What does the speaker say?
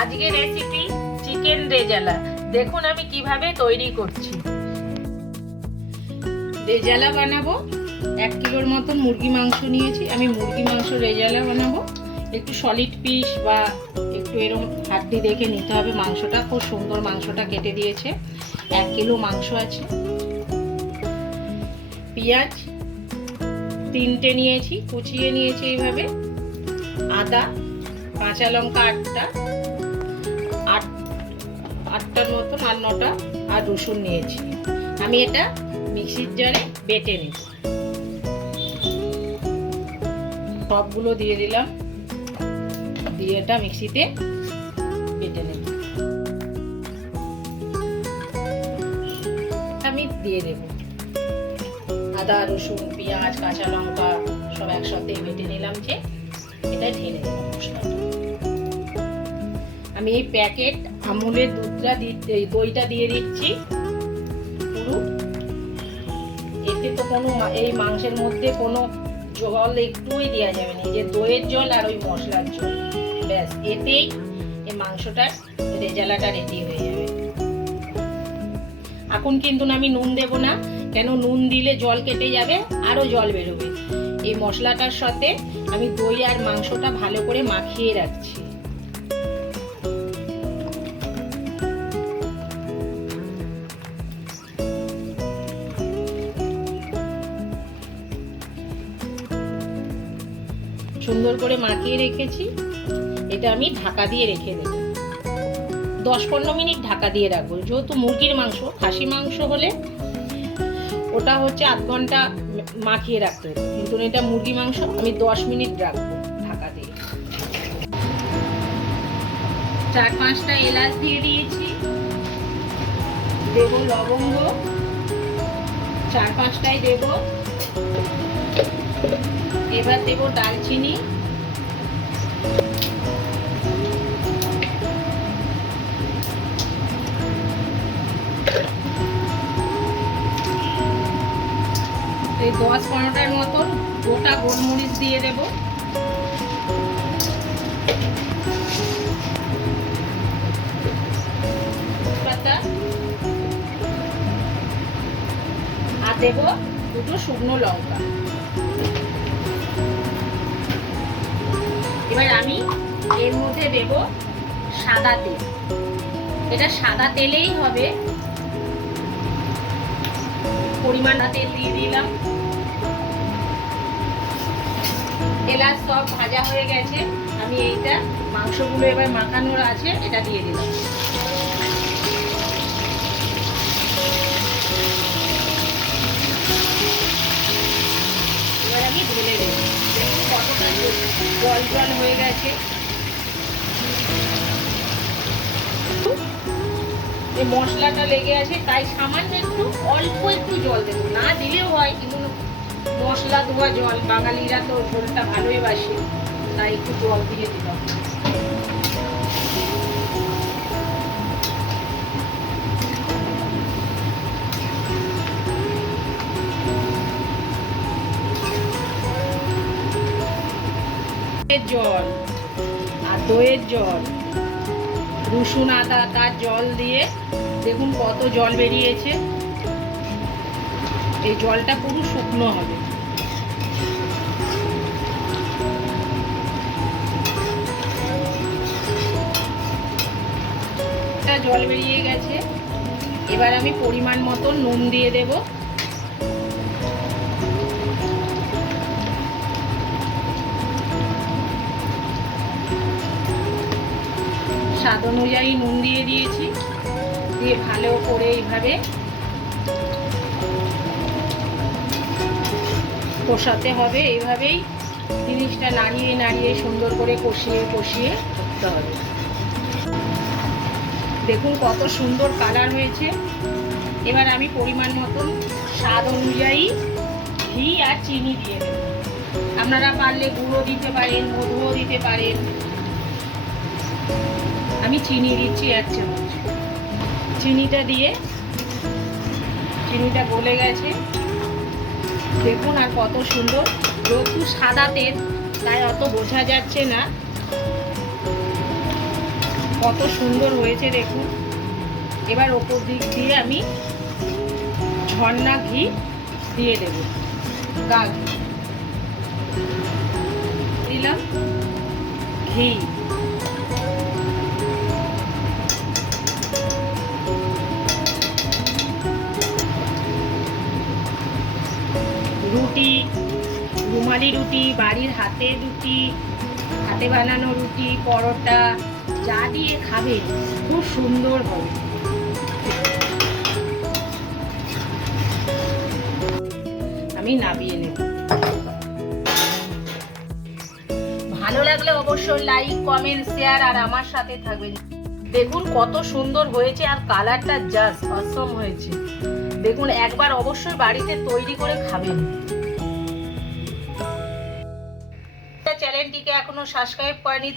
আজকে recipe chicken rezala. দেখুন আমি কীভাবে তৈরি করছি। রেজালা বানাবো, এক কিলোর মতন মুরগি মাংস নিয়েছি। আমি মুরগি মাংস রেজালা বানাবো। একটু সলিড পিস বা একটু এরকম হাড্ডি দেখে নিতে হবে। মাংসটা খুব সুন্দর মাংসটা কেটে দিয়েছে। এক কিলো মাংস আছে। পেঁয়াজ তিনটে নিয়েছি, কুচিয়ে নিয়েছি এইভাবে। আদা, কাঁচা লঙ্কা আটটা। আট আটটার মতন আর নটা আর রসুন নিয়েছি। আমি এটা মিক্সির জারে বেটে নেব। সবগুলো দিয়ে দিলাম। দিয়ে এটা মিক্সিতে বেটে নেব। আমি দিয়ে দেব। আদা, রসুন, পেঁয়াজ, কাঁচা লঙ্কা সব একসাথে বেটে নিলাম যে, এটা ঢেলে দেবো আমি এই প্যাকেট আমুলের দুধটা এই দইটা দিয়ে দিচ্ছি। পুরো। এতে তো কোনো এই মাংসের মধ্যে কোনো জল একটুই দেওয়া যাবে না। যে দইয়ের জল আর ওই মশলার জল। ব্যাস, এতেই এই মাংসটার রেজালাটা রেডি হয়ে যাবে। এখন কিন্তু আমি নুন দেব না, কেন নুন দিলে জল কেটে যাবে আরও জল বেরোবে। এই মশলাটার সাথে আমি দই আর মাংসটা ভালো করে মাখিয়ে রাখছি। সুন্দর করে মাখিয়ে রেখেছি। এটা আমি ঢাকা দিয়ে রেখে দেব। দশ পনেরো মিনিট ঢাকা দিয়ে রাখব। যেহেতু মুরগির মাংস, খাসি মাংস হলে ওটা হচ্ছে আধ ঘণ্টা মাখিয়ে রাখতে হবে। কিন্তু এটা মুরগি মাংস, আমি দশ মিনিট রাখব ঢাকা দিয়ে। চার পাঁচটা এলাচ দিয়ে দিয়েছি। দেব লবঙ্গ। চার পাঁচটাই দেব। এবার দেব দালচিনি এই দশ পনেরোটার মতন গোটা গোলমরিচ দিয়ে দেব। পাতা আর দেব দুটো শুকনো লঙ্কা। এবার আমি এর মধ্যে দেব সাদা তেল। এটা সাদা তেলেই হবে। পরিমাণটা তেল দিয়ে দিলাম। এলাচ সব ভাজা হয়ে গেছে। আমি এইটা মাংসগুলো এবার মাখানোর আছে, এটা দিয়ে দিলাম। এবার আমি ঢেলে দেবো। জল জল হয়ে গেছে। এই মশলাটা লেগে আছে, তাই সামান্য একটু, অল্প একটু জল দেবো। না দিলেও হয়, কিন্তু মশলা ধোয়া জল, বাঙালিরা তো ঝোলটা ভালোই বাসে, তাই একটু জল দিয়ে দিলাম। জল আর দইয়ের জল। রসুন আদা, তার জল দিয়ে দেখুন কত জল বেরিয়েছে। এই জলটা পুরো শুকনো হবে। জল বেরিয়ে গেছে। এবার আমি পরিমাণ মতো নুন দিয়ে দেব। স্বাদ অনুযায়ী নুন দিয়ে দিয়েছি। দিয়ে ভালো করে এইভাবে কষাতে হবে। এইভাবেই জিনিসটা নাড়িয়ে নাড়িয়ে সুন্দর করে কষিয়ে কষিয়ে করতে হবে। দেখুন কত সুন্দর কালার হয়েছে। এবার আমি পরিমাণ মতন স্বাদ অনুযায়ী ঘি আর চিনি দিয়ে দেব। আপনারা পারলে গুঁড়ো দিতে পারেন, মধুও দিতে পারেন। আমি চিনি দিচ্ছি এক চামচ। চিনিটা দিয়ে, চিনিটা গলে গেছে। দেখুন আর কত সুন্দর। যেহেতু সাদা তেল, তাই অত বোঝা যাচ্ছে না। কত সুন্দর হয়েছে দেখুন। এবার ওপর দিক দিয়ে আমি ঝর্ণা ঘি দিয়ে দেব। গা। দিলাম ঘি। রুমালি রুটি, বাড়ির হাতে রুটি, হাতে বানানো রুটি, পরোটা, যা দিয়ে খাবে, খুব সুন্দর হবে। আমি নামিয়ে নেব। ভালো লাগলে অবশ্যই লাইক কমেন্ট শেয়ার আর আমার সাথে থাকবেন। দেখুন কত সুন্দর হয়েছে আর কালারটা জাস্ট অসম হয়েছে। দেখুন একবার অবশ্যই বাড়িতে তৈরি করে খাবেন। সাবস্ক্রাইব করেনি